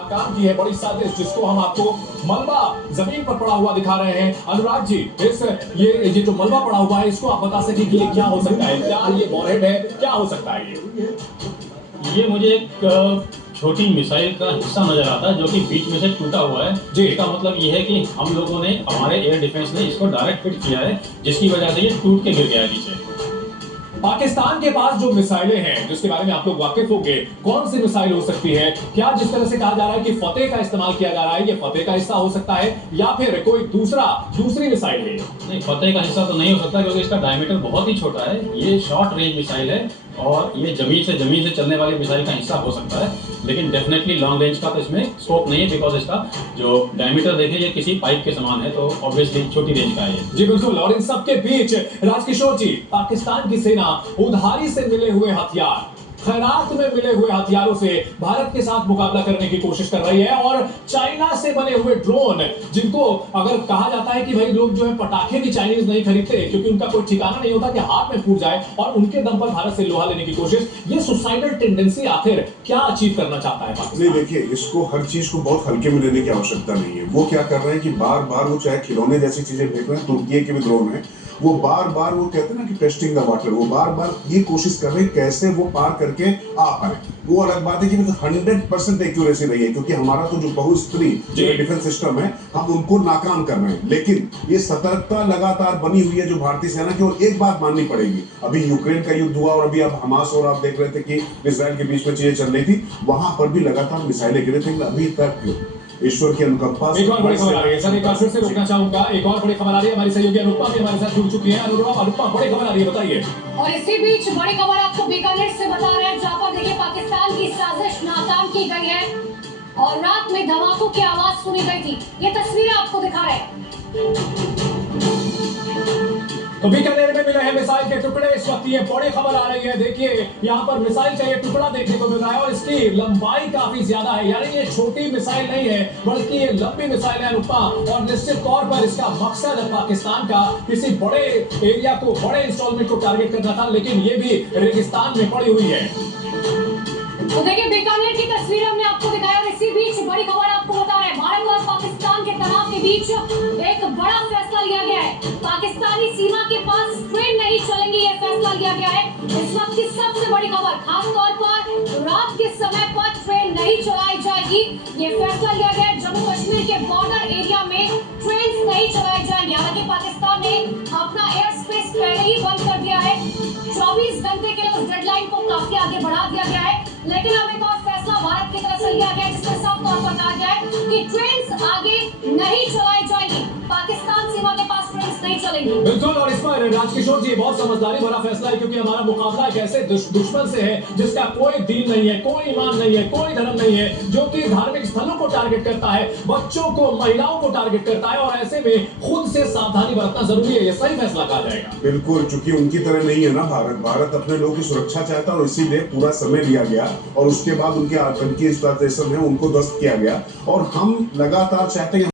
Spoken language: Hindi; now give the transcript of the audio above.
काम की है बड़ी साजिश, जिसको हम आपको मलबा जमीन पर पड़ा हुआ दिखा रहे हैं। अनुराग जी, इस ये जो मलबा पड़ा हुआ है, इसको आप बता सके कि ये क्या हो सकता है? क्या ये वॉरहेड है? क्या हो सकता है ये मुझे एक छोटी मिसाइल का हिस्सा नजर आता है जो कि बीच में से टूटा हुआ है जी। इसका मतलब ये है कि हम लोगों ने, हमारे एयर डिफेंस ने इसको डायरेक्ट हिट किया है, जिसकी वजह से ये टूट के गिर गया है नीचे। पाकिस्तान के पास जो मिसाइलें हैं, जिसके बारे में आप लोग वाकिफ होंगे, कौन सी मिसाइल हो सकती है? क्या जिस तरह से कहा जा रहा है कि फतेह का इस्तेमाल किया जा रहा है, ये फतेह का हिस्सा हो सकता है या फिर कोई दूसरी मिसाइल है? नहीं, फतेह का हिस्सा तो नहीं हो सकता क्योंकि इसका डायमीटर बहुत ही छोटा है। ये शॉर्ट रेंज मिसाइल है और ये जमीन से चलने वाली मिसाइल का हिस्सा हो सकता है, लेकिन डेफिनेटली लॉन्ग रेंज का तो इसमें स्कोप नहीं है, बिकॉज इसका जो डायमीटर देखें ये किसी पाइप के समान है, तो ऑब्वियसली छोटी रेंज का है जी बिल्कुल। और इन सबके बीच राजकिशोर जी, पाकिस्तान की सेना उधारी से मिले हुए हथियार, खैरात में मिले हुए हथियारों से भारत के साथ मुकाबला करने की कोशिश कर रही है। और चाइना से बने हुए ड्रोन, जिनको अगर कहा जाता है कि भाई लोग जो है पटाखे भी चाइनीज नहीं खरीदते क्योंकि उनका कोई ठिकाना नहीं होता कि हाथ में फूट जाए, और उनके दम पर भारत से लोहा लेने की कोशिश, ये सुसाइडल टेंडेंसी आखिर क्या अचीव करना चाहता है पाकिस्तान? नहीं, देखिए, इसको हर चीज को बहुत हल्के में लेने की आवश्यकता नहीं है। वो क्या कर रहे हैं कि बार बार वो चाहे खिलौने जैसी चीजें फेंक रहे हैं, तुर्की के भी ड्रोन है, वो बार बार वो कहते हैं ना कि टेस्टिंग द वाटर, वो बार बार ये कोशिश कर रहे हैं कैसे वो पार करके आ पाए। वो अलग बात है कि 100% एक्यूरेसी रही है, क्योंकि हमारा तो जो बहुस्तरीय डिफेंस सिस्टम है, हम उनको नाकाम कर रहे हैं। लेकिन ये सतर्कता लगातार बनी हुई है जो भारतीय सेना की, और एक बात माननी पड़ेगी, अभी यूक्रेन का युद्ध हुआ और अभी अब हमास और आप देख रहे थे कि इजराइल के बीच में चीजें चल रही थी, वहां पर भी लगातार मिसाइलें गिरे थे। अभी तक ईश्वर की अनुकंपा एक और बड़ी खबर आ रही है सर, एक बार फिर से रोकना चाहूंगा। एक और बड़ी खबर आ रही है, हमारी सहयोगी अनुपमा भी हमारे साथ जुड़ चुकी है। अनुपमा, बड़ी खबर आ रही है, बताइए। और इसी बीच बड़ी खबर आपको बीकानेर से बता रहे हैं, जहां पर देखिए पाकिस्तान की साजिश नाकाम की गई है और रात में धमाकों की आवाज सुनी गई थी। ये तस्वीरें आपको दिखा रहे हैं। तो बीकानेर में मिले हैं मिसाइल के टुकड़े। इस वक्त ये बड़ी खबर आ रही है, देखिए यहाँ पर मिसाइल का ये टुकड़ा देखने को मिल रहा है और इसकी लंबाई काफी ज्यादा है, यानी ये छोटी मिसाइल नहीं है बल्कि ये लंबी मिसाइल है अनुपमा। और निश्चित तौर पर इसका मकसद पाकिस्तान का किसी बड़े एरिया को, बड़े इंस्टॉलमेंट को टारगेट करना था, लेकिन ये भी रेगिस्तान में पड़ी हुई है। तो देखिए बीकानेर की तस्वीर हमने आपको दिखाया और इसी बीच बड़ी खबर आपको बता रहे हैं, भारत और पाकिस्तान के तनाव के बीच एक बड़ा फैसला लिया गया है। पाकिस्तानी सीमा के पास ट्रेन नहीं चलेंगी, ये फैसला लिया गया है। इस वक्त की सबसे बड़ी खबर, खास तौर पर रात के समय पर ट्रेन नहीं चलाई जाएगी, ये फैसला लिया गया है। जम्मू कश्मीर के बॉर्डर एरिया में ट्रेन नहीं चलाई जाएंगी। हालांकि पाकिस्तान ने अपना एयर स्पेस पहले ही बंद कर दिया है, 24 घंटे के लिए उस डेडलाइन को काफी आगे बढ़ा दिया गया है। लेकिन अब एक और फैसला भारत की तरफ से लिया गया है, जिसमें साफ तौर पर कहा गया है कि ट्रेन आगे नहीं चलाई जाएगी, पाकिस्तान सीमा के पास ट्रेन नहीं चलेंगी। बिल्कुल। और इस पर राजकिशोर जी, बहुत समझदारी भरा फैसला है, क्योंकि हमारा मुकाबला एक ऐसे दुश्मन से है जिसका कोई दीन नहीं है, कोई ईमान नहीं है, कोई धर्म नहीं है, जो कि धार्मिक स्थलों को टारगेट करता है, बच्चों को, महिलाओं को टारगेट करता है, और ऐसे में खुद से सावधानी बरतना जरूरी है। ये सही फैसला कहा जाएगा। बिल्कुल, चूंकि उनकी तरह नहीं है ना भारत अपने लोगों की सुरक्षा चाहता है और इसीलिए पूरा समय लिया गया, और उसके बाद उनके आतंकी स्टेशन है उनको ध्वस्त किया गया, और हम लगातार चाहते हैं